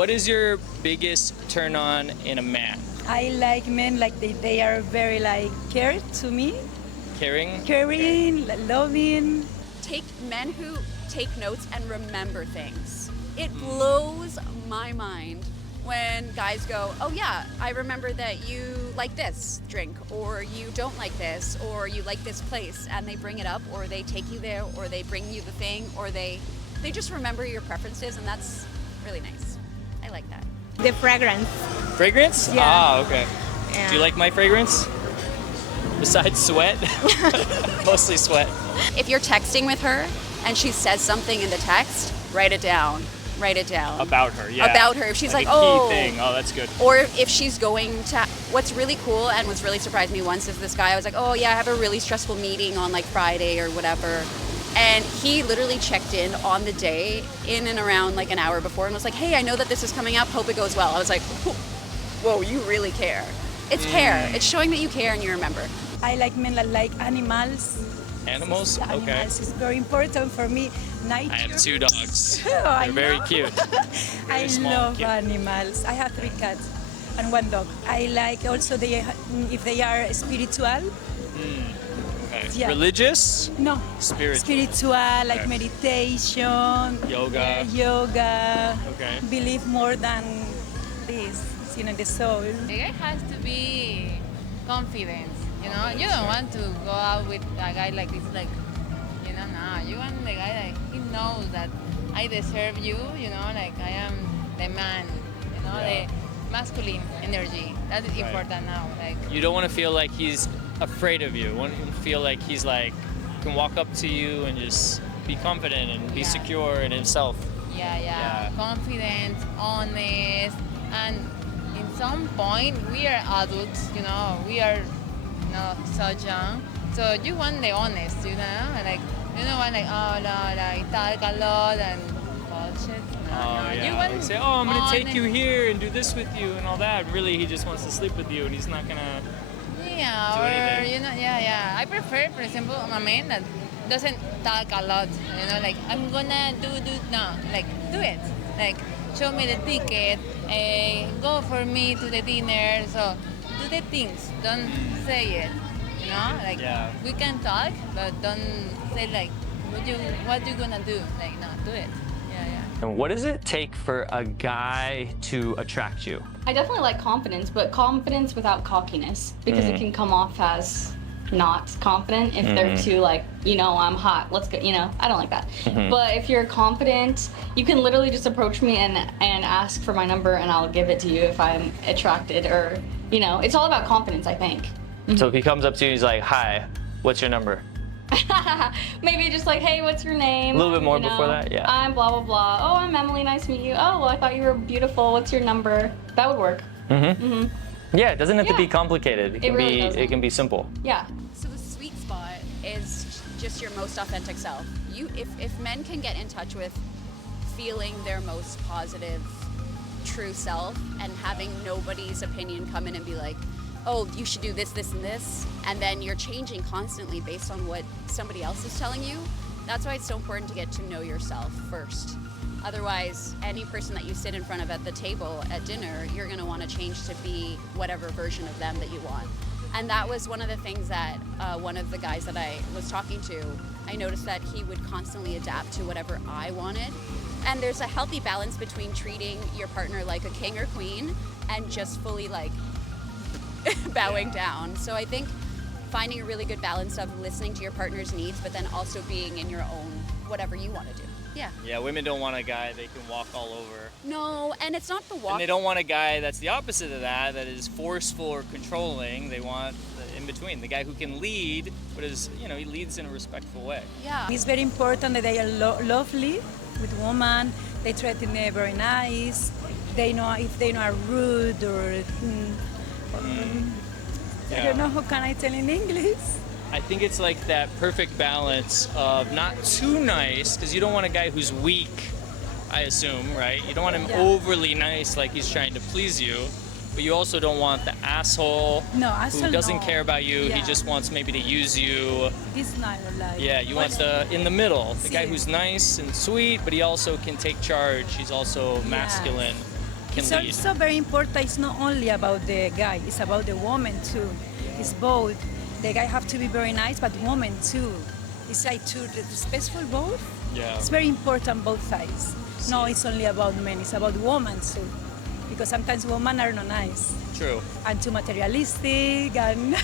what is your biggest turn on in a man? I like men like they are very like cared to me, Caring? caring, loving. Take men who take notes and remember things. It blows my mind when guys go, oh yeah, I remember that you like this drink, or you don't like this, or you like this place, and they bring it up, or they take you there, or they bring you the thing, or they just remember your preferences, and that's really nice. I like that. The fragrance. Fragrance? Yeah. Ah, okay. Yeah. Do you like my fragrance? Besides sweat? Mostly sweat. If you're texting with her and she says something in the text, write it down. Write it down. About her, yeah. About her. If she's like, a key oh. thing. Oh, that's good. Or if she's going to, what's really cool and what's really surprised me once is this guy, I was like, oh yeah, I have a really stressful meeting on like Friday or whatever. And he literally checked in on the day in and around like an hour before and was like, hey, I know that this is coming up, hope it goes well. I was like, whoa, you really care. It's care. It's showing that you care and you remember. I like men that like animals. Animals? Okay. Animals is very important for me. Nature. I have 2 dogs. Oh, I They're very know. cute. I small, love cute. animals. I have 3 cats and 1 dog. I like also if they are spiritual. Okay. Yeah. Religious? No. Spiritual. Spiritual, like Okay. meditation. Yoga. Yoga. Okay. Believe more than this, the soul. The guy has to be confident, you know? You don't want to go out with a guy like this, like, you know, no. You want the guy that he knows that I deserve you, you know, like I am the man, you know, Yeah. the masculine energy. That is important now. Like, You don't want to feel like he's afraid of you. You want to feel like he's like, can walk up to you and just be confident and be Yeah. secure in himself. yeah, confident, honest, and in some point we are adults, you know, we are not so young, so you want the honest, you know, like you don't want like oh no, like talk a lot and bullshit. No, you want Like say, oh, I'm going to take honest- you here and do this with you and all that. Really, he just wants to sleep with you and he's not going to... Yeah, do or anything. you know, yeah. I prefer, for example, a man that doesn't talk a lot. You know, like I'm gonna do no, like do it. Like show me the ticket, go for me to the dinner. So do the things. Don't say it. You know, like Yeah. we can talk, but don't say like what you gonna do. Like no, do it. Yeah. And what does it take for a guy to attract you? I definitely like confidence, but confidence without cockiness, because it can come off as not confident if they're too like, I'm hot, let's go, I don't like that. But if you're confident, you can literally just approach me and ask for my number and I'll give it to you if I'm attracted, or, it's all about confidence, I think. So if he comes up to you, he's like, hi, what's your number? Maybe just like, hey, what's your name? A little bit more before that, yeah. I'm blah, blah, blah. Oh, I'm Emily, nice to meet you. Oh, well, I thought you were beautiful. What's your number? That would work. Yeah, it doesn't have to be Yeah. complicated. It can really be doesn't. it can be simple. Yeah. So the sweet spot is just your most authentic self. If men can get in touch with feeling their most positive, true self and having nobody's opinion come in and be like, oh, you should do this, this, and this, and then you're changing constantly based on what somebody else is telling you, that's why it's so important to get to know yourself first. Otherwise, any person that you sit in front of at the table at dinner, you're going to want to change to be whatever version of them that you want. And that was one of the things that one of the guys that I was talking to, I noticed that he would constantly adapt to whatever I wanted. And there's a healthy balance between treating your partner like a king or queen and just fully like bowing down. So I think finding a really good balance of listening to your partner's needs, but then also being in your own whatever you want to do. Yeah. Yeah, women don't want a guy they can walk all over. No, and it's not the walk. And they don't want a guy that's the opposite of that is forceful or controlling. They want the in between, the guy who can lead, but is, he leads in a respectful way. Yeah. It's very important that they are lovely with women. They treat them very nice. They know if they are rude or I don't know how can I tell in English. I think it's like that perfect balance of not too nice, because you don't want a guy who's weak, I assume, right? You don't want him overly nice like he's trying to please you, but you also don't want the asshole who doesn't care about you. Yeah. He just wants maybe to use you. This not like. Yeah, you want the in the middle, the guy Sí. who's nice and sweet, but he also can take charge. He's also masculine. can It's lead. also very important. It's not only about the guy, it's about the woman too. It's both. The guy have to be very nice, but woman too. It's like to respectful both. Yeah. It's very important both sides. No, it's only about men. It's about women too, because sometimes women are not nice True. and too materialistic and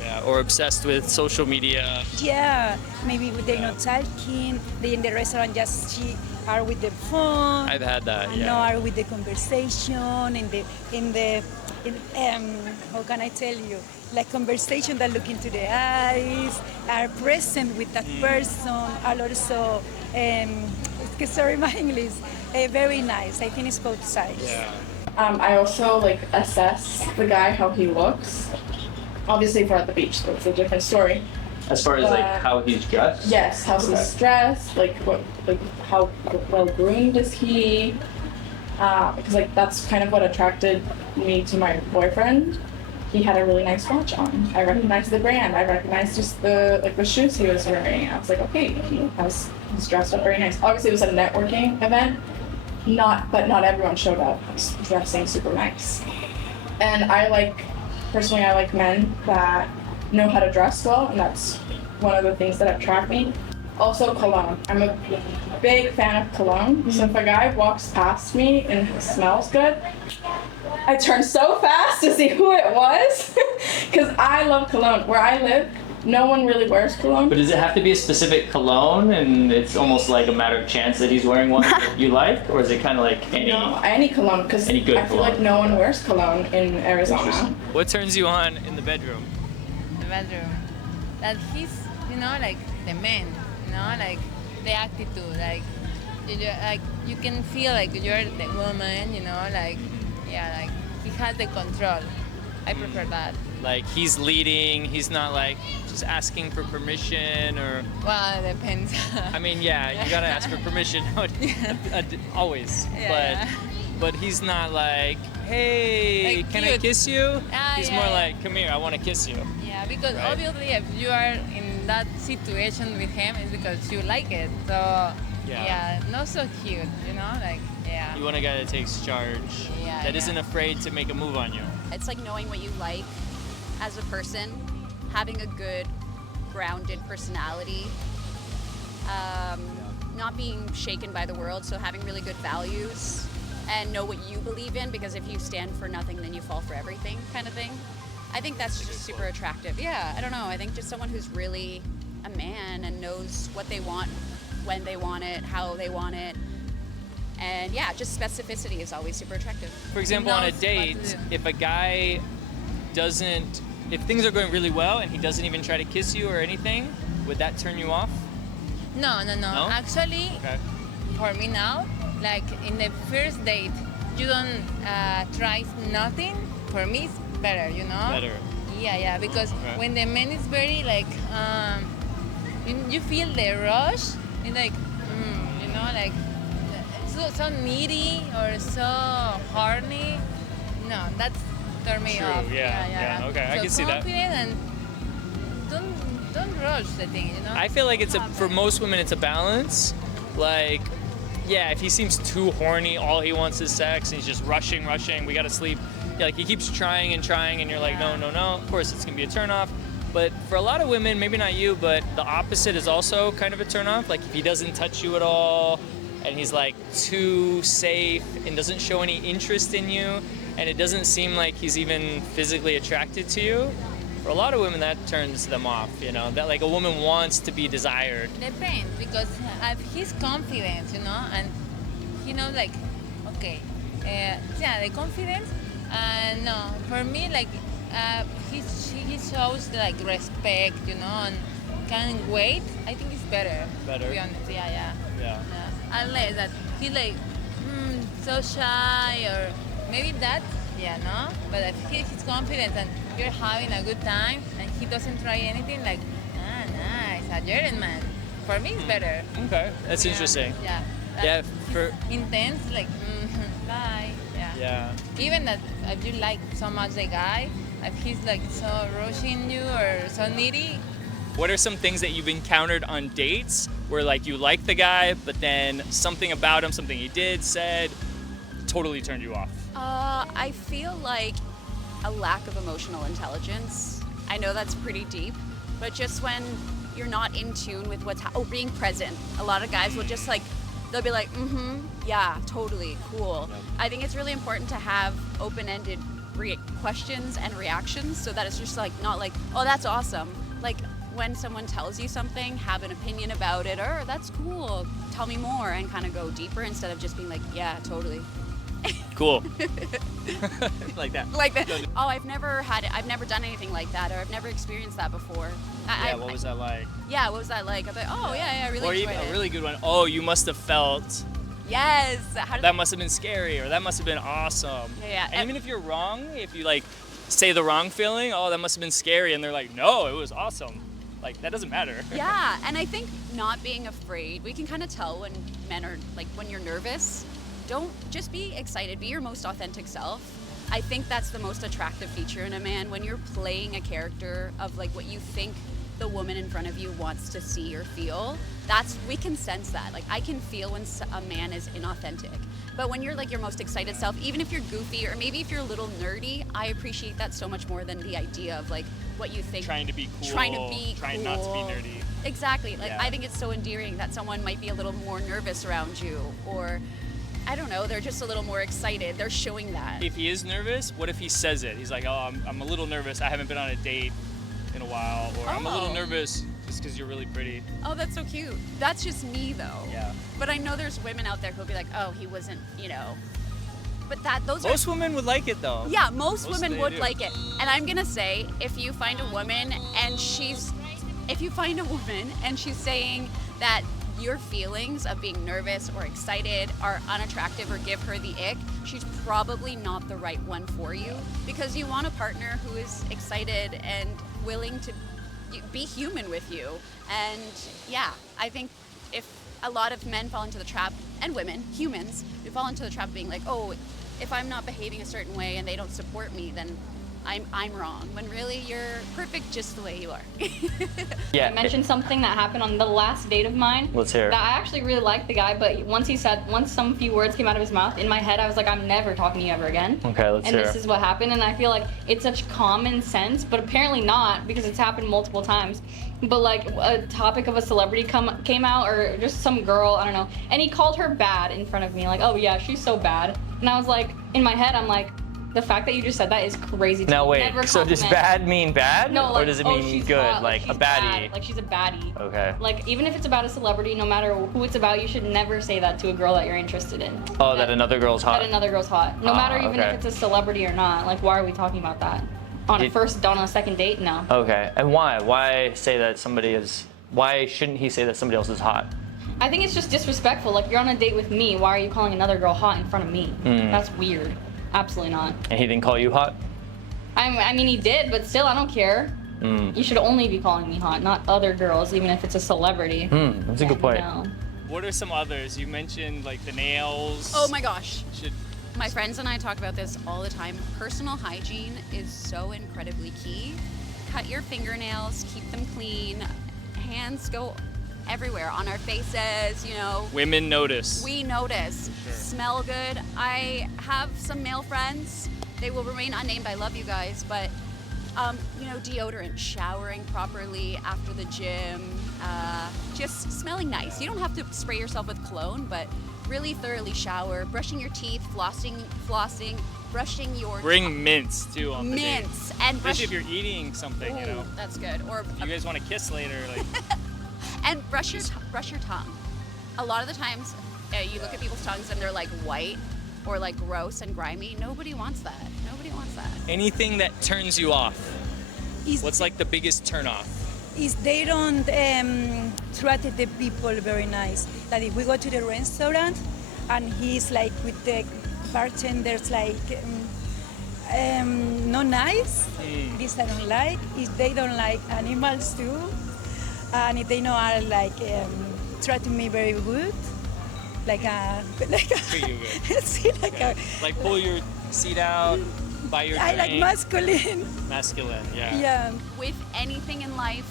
Yeah. Or obsessed with social media. yeah. Maybe they're not talking. They in the restaurant just she are with the phone. I've had that. And Yeah. now are with the conversation how can I tell you, like conversation that look into the eyes, are present with that person, are also sorry my English, very nice. I think it's both sides. Yeah. I also like assess the guy how he looks. Obviously, if we're at the beach, so it's a different story. As far as like But- how he's dressed. Yes, how's Okay. his dress? Like how well groomed is he? Because like that's kind of what attracted me to my boyfriend. He had a really nice watch on. I recognized the brand. I recognized just the shoes he was wearing. I was like, okay, he's dressed up very nice. Obviously, it was a networking event. But not everyone showed up dressing super nice. And personally, I like men that know how to dress well, and that's one of the things that attract me. Also, cologne. I'm a big fan of cologne. So if a guy walks past me and smells good, I turn so fast to see who it was, because I love cologne. Where I live, no one really wears cologne. But does it have to be a specific cologne, and it's almost like a matter of chance that he's wearing one that you like, or is it kind of like any? No, any cologne, because Any good I feel like cologne. no one wears cologne in Arizona. What turns you on in the bedroom? The bedroom. That he's, like the man, like the attitude, like you can feel like you're the woman, like he has the control. I prefer that. Like he's leading. He's not like just asking for permission or. Well, it depends. I mean, yeah, you gotta ask for permission always. Yeah. But he's not like, hey, Like can I cute. kiss you? He's yeah, more yeah. like, come here, I want to kiss you. Yeah, because Right. obviously if you are in that situation with him, it's because you like it. So Yeah. not so cute, like You want a guy that takes charge, Yeah, that yeah. isn't afraid to make a move on you. It's like knowing what you like as a person, having a good, grounded personality, not being shaken by the world, so having really good values, and know what you believe in, because if you stand for nothing, then you fall for everything, kind of thing. I think that's just super attractive. Yeah, I don't know. I think just someone who's really a man and knows what they want, when they want it, how they want it. And yeah, just specificity is always super attractive. For example, on a knows what to date, do. if a guy if things are going really well and he doesn't even try to kiss you or anything, would that turn you off? No. No? Actually, Okay. for me now, like in the first date, you don't try nothing. For me, it's better, Better. Yeah, because Okay. when the man is very like, you feel the rush, and like, like so needy or so horny. No, that's turn me True, off. yeah, okay, I so can see that. confident and don't rush the thing, I feel like for most women it's a balance. Like, yeah, if he seems too horny, all he wants is sex, and he's just rushing, we gotta sleep. Yeah, like he keeps trying, and you're like, no. Of course, it's gonna be a turnoff. But for a lot of women, maybe not you, but the opposite is also kind of a turnoff. Like if he doesn't touch you at all, and he's like too safe and doesn't show any interest in you, and it doesn't seem like he's even physically attracted to you. For a lot of women, that turns them off. That like a woman wants to be desired. Depends, because he's confident, and he knows like, okay, the confidence. No, for me, like he shows like respect, and can wait. I think it's better. Better? To be honest, yeah. Yeah. Unless that he's like so shy or maybe that, no. But if he's confident and you're having a good time and he doesn't try anything, like, nice, a gentleman. For me, it's better. Okay, that's interesting. Yeah. Yeah, He's intense, like, bye. Yeah. Yeah. Even that if you like so much the guy, if he's like so rushing you or so needy, What are some things that you've encountered on dates where like you like the guy, but then something about him, something he did, said, totally turned you off? I feel like a lack of emotional intelligence. I know that's pretty deep, but just when you're not in tune with being present. A lot of guys will just like, they'll be like, yeah, totally, cool. Yep. I think it's really important to have open-ended questions and reactions so that it's just like, not like, oh, that's awesome. Like when someone tells you something, have an opinion about it, or that's cool, tell me more, and kind of go deeper instead of just being like, yeah, totally. Cool. Like that. Like that. Oh, I've never done anything like that, or I've never experienced that before. What was that like? Yeah, what was that like? I was like, oh yeah, I really Or enjoyed even it. a really good one. Oh, you must have felt Yes. that must have been scary, or that must have been awesome. Yeah. And even if you're wrong, if you like say the wrong feeling, oh, that must have been scary, and they're like, no, it was awesome. Like that doesn't matter. Yeah, and I think not being afraid, we can kind of tell when men are like, when you're nervous, don't just be excited, be your most authentic self. I think that's the most attractive feature in a man, when you're playing a character of like what you think the woman in front of you wants to see or feel. We can sense that. Like I can feel when a man is inauthentic. But when you're like your most excited self, even if you're goofy or maybe if you're a little nerdy, I appreciate that so much more than the idea of like what you think. Trying to be cool. Trying to be Trying cool. not to be nerdy. Exactly. Like Yeah. I think it's so endearing that someone might be a little more nervous around you, or I don't know, they're just a little more excited. They're showing that. If he is nervous, what if he says it? He's like, oh, I'm a little nervous. I haven't been on a date in a while, or I'm a little Oh. nervous just because you're really pretty. Oh, that's so cute. That's just me though. Yeah. But I know there's women out there who'll be like, oh, he wasn't, you know. But those are. Most women would like it though. Yeah, most women they would do. like it. And I'm gonna say, if you find a woman and she's saying that your feelings of being nervous or excited are unattractive or give her the ick, she's probably not the right one for you, because you want a partner who is excited and willing to be human with you. And yeah, I think if a lot of men fall into the trap, and women, humans, they fall into the trap of being like, oh, if I'm not behaving a certain way and they don't support me, then I'm wrong, when really you're perfect just the way you are. I mentioned something that happened on the last date of mine. Let's hear it. That I actually really liked the guy, but once some few words came out of his mouth, in my head I was like, I'm never talking to you ever again. Okay, let's And hear this it. is what happened, and I feel like it's such common sense, but apparently not, because it's happened multiple times. But like a topic of a celebrity came out, or just some girl, I don't know, and he called her bad in front of me, like, oh yeah, she's so bad. And I was like, in my head, I'm like, the fact that you just said that is crazy to Now me. wait, Never so does compliment. bad mean bad? No, like, or does it oh, mean she's good, hot, like a she's baddie? bad, like she's a baddie. Okay. Like, even if it's about a celebrity, no matter who it's about, you should never say that to a girl that you're interested in. Oh, that another girl's hot. That another girl's hot. No matter even okay. if it's a celebrity or not. Like, why are we talking about that? On a second date? No. Okay, and why? Why say that somebody is? Why shouldn't he say that somebody else is hot? I think it's just disrespectful. Like, you're on a date with me. Why are you calling another girl hot in front of me? That's weird. Absolutely not. And he didn't call you hot? I mean, he did, but still, I don't care. You should only be calling me hot, not other girls, even if it's a celebrity. That's a good point. No. What are some others? You mentioned like the nails. Oh my gosh. Should My friends and I talk about this all the time. Personal hygiene is so incredibly key. Cut your fingernails, keep them clean. Hands go everywhere, on our faces, you know. women notice? We notice. Sure. Smell good. I have some male friends. They will remain unnamed. I love you guys, but you know, deodorant, showering properly after the gym, just smelling nice. You don't have to spray yourself with cologne, but really thoroughly shower, brushing your teeth, flossing, brushing your Bring mints too on the date. mints and brush. Especially if you're eating something, you know. Ooh, that's good. Or You guys want to kiss later, like. and brush your tongue. A lot of the times, you look at people's tongues and they're like white or like gross and grimy. Nobody wants that. Nobody wants that. Anything that turns you off. Is, What's like the biggest turn off? is they don't treat the people very nice. That if we go to the restaurant and he's like with the bartenders like not nice, this I don't like. If they don't like animals too, and if they know are like treating me very good, like a Treat you good. see, like a Like pull your seat out, buy your I drink. like masculine. Masculine, yeah. Yeah. With anything in life,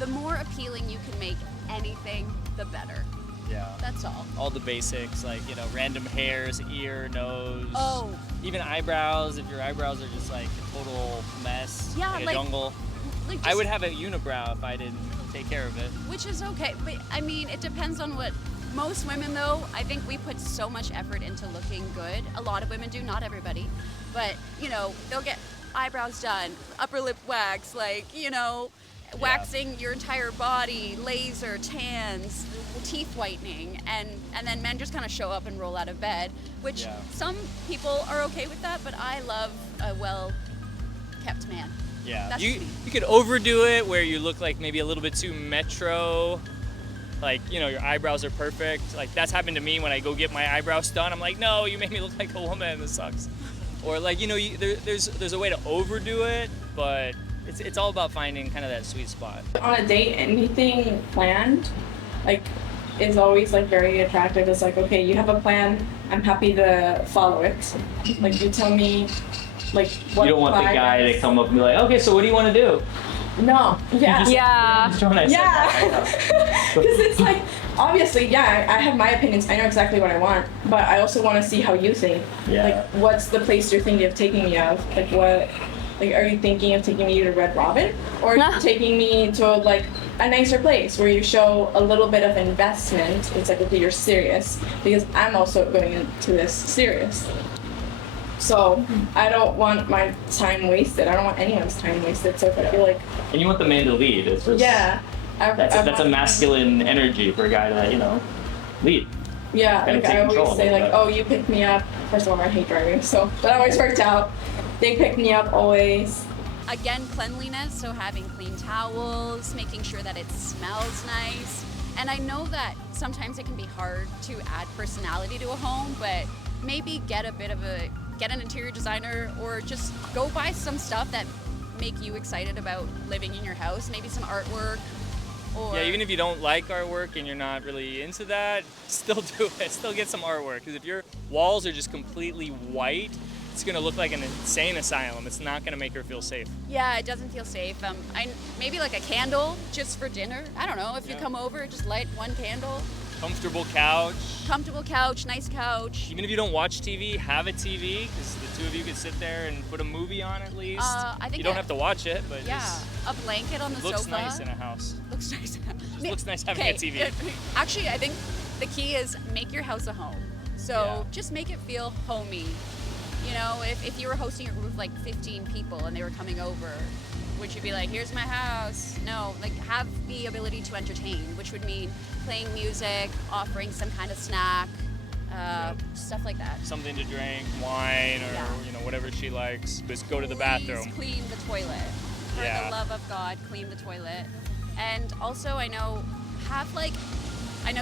the more appealing you can make anything, the better. Yeah. That's all. All the basics, like, random hairs, ear, nose. Oh. Even eyebrows, if your eyebrows are just like a total mess, Yeah, like a like- jungle. Like I would have a unibrow if I didn't take care of it. Which is okay, but I mean, it depends on what. Most women, though, I think we put so much effort into looking good. A lot of women do, not everybody, but they'll get eyebrows done, upper lip wax, like waxing your entire body, laser, tans, teeth whitening, and then men just kind of show up and roll out of bed, which some people are okay with that, but I love a well-kept man. Yeah. That's You me. could overdo it where you look like maybe a little bit too metro. Like, your eyebrows are perfect. Like, that's happened to me when I go get my eyebrows done. I'm like, no, you made me look like a woman. This sucks. Or like, there's a way to overdo it, but it's all about finding kind of that sweet spot. On a date, anything planned, like, is always like very attractive. It's like, okay, you have a plan. I'm happy to follow it. Like, you tell me, like, what. You don't want the guy to come up and be like, okay, so what do you want to do? No. Yeah. Yeah. Just when I said Yeah. that, Because it's like, obviously, yeah, I have my opinions. I know exactly what I want, but I also want to see how you think. Yeah. Like, what's the place you're thinking of taking me of? Like, what? Like, are you thinking of taking me to Red Robin, or are you taking me to like a nicer place where you show a little bit of investment? It's like, okay, you're serious, because I'm also going into this serious. So I don't want my time wasted. I don't want anyone's time wasted. So if I feel like, and you want the man to lead. It's just, yeah, That's a masculine energy for a guy to, lead. Yeah, Gotta like take I always control say, of like, that. oh, you picked me up. First of all, I hate driving, so that always worked out. They picked me up always. Again, cleanliness, so having clean towels, making sure that it smells nice. And I know that sometimes it can be hard to add personality to a home, but maybe get an interior designer, or just go buy some stuff that make you excited about living in your house. Maybe some artwork, or Yeah, even if you don't like artwork and you're not really into that, still do it. Still get some artwork. Because if your walls are just completely white, it's gonna look like an insane asylum. It's not gonna make her feel safe. yeah, it doesn't feel safe. Maybe like a candle just for dinner. I don't know. If you Yeah. come over, just light one candle. Comfortable couch. Comfortable couch, nice couch. Even if you don't watch TV, have a TV, because the two of you could sit there and put a movie on at least. I think you don't a- have to watch it, but Yeah, just a blanket on the looks sofa. nice in a house. Looks nice. looks nice having a TV. Actually, I think the key is make your house a home. So just make it feel homey. If you were hosting a group of like 15 people and they were coming over, would you be like, here's my house? No, like have the ability to entertain, which would mean playing music, offering some kind of snack, stuff like that. Something to drink, wine, or Yeah. whatever she likes. Just go to the bathroom. Please clean the toilet. For Yeah. the love of God, clean the toilet. And also, I know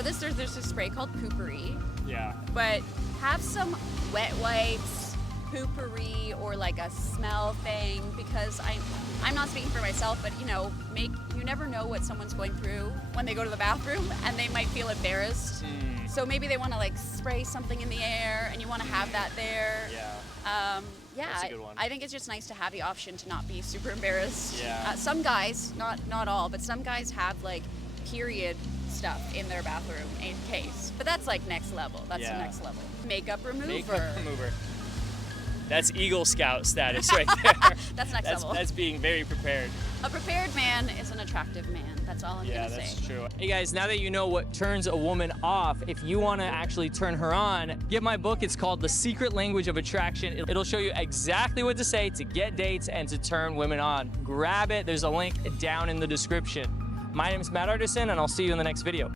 there's this spray called Poopery, Yeah. but have some wet wipes, Poopery, or like a smell thing, because I'm not speaking for myself, but you never know what someone's going through when they go to the bathroom, and they might feel embarrassed. So maybe they want to like spray something in the air, and you want to have that there. Yeah. Yeah, That's a good one. I think it's just nice to have the option to not be super embarrassed. Yeah. Some guys, not all, but some guys have like period stuff in their bathroom in case. But that's like next level. That's Yeah. the next level. Makeup remover. Makeup remover. That's Eagle Scout status right there. That's next level. That's being very prepared. A prepared man is an attractive man. That's all I'm Yeah, gonna say. that's true. Hey guys, now that you know what turns a woman off, if you want to actually turn her on, get my book. It's called The Secret Language of Attraction. It'll show you exactly what to say to get dates and to turn women on. Grab it. There's a link down in the description. My name is Matt Artisan, and I'll see you in the next video.